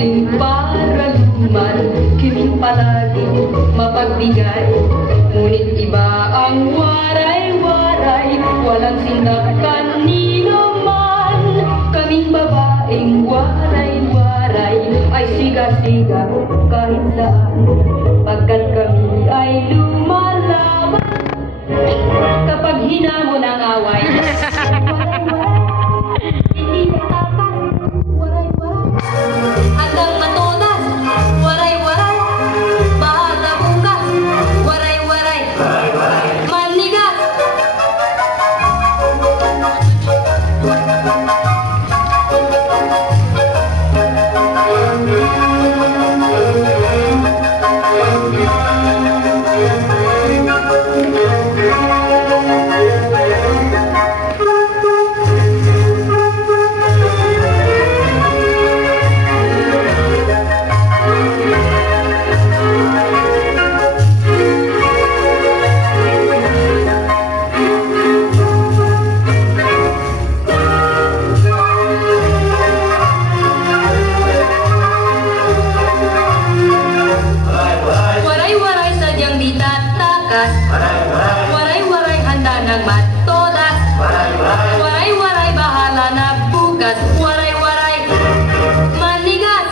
ating paraluman, kiming palagi mapagbigay. Ngunit iba ang waray-waray, walang sindak kanino man. Kaming babaeng waray-waray ay siga-siga kahit saan, pagkat kami ay lumalaban kapag hinamon ang away. Hindi natakas, waray-waray, hanggang matunas, waray-waray, bahala bukas, waray-waray, manigas. Waray-waray sadyang di tatakas, waray-waray handa ng matodas, waray-waray bahala na bukas, waray-waray manigas.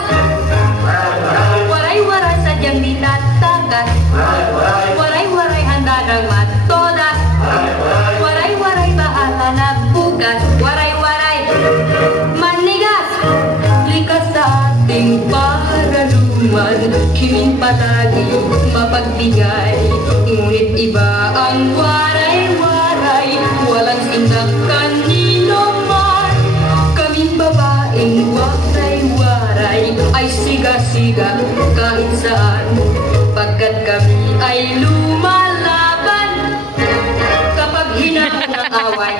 Waray-waray sadyang di tatakas, waray-waray handa ng matodas, waray-waray bahala na bukas, waray-waray manigas. Likas sa ating paraluman, kiming palagi mapagbigay. Ngunit iba ang waray-waray, walang sindak kanino man. Kaming babaeng waray-waray ay siga-siga kahit saan, pagkat kami ay lumalaban kapag hinamon ang away.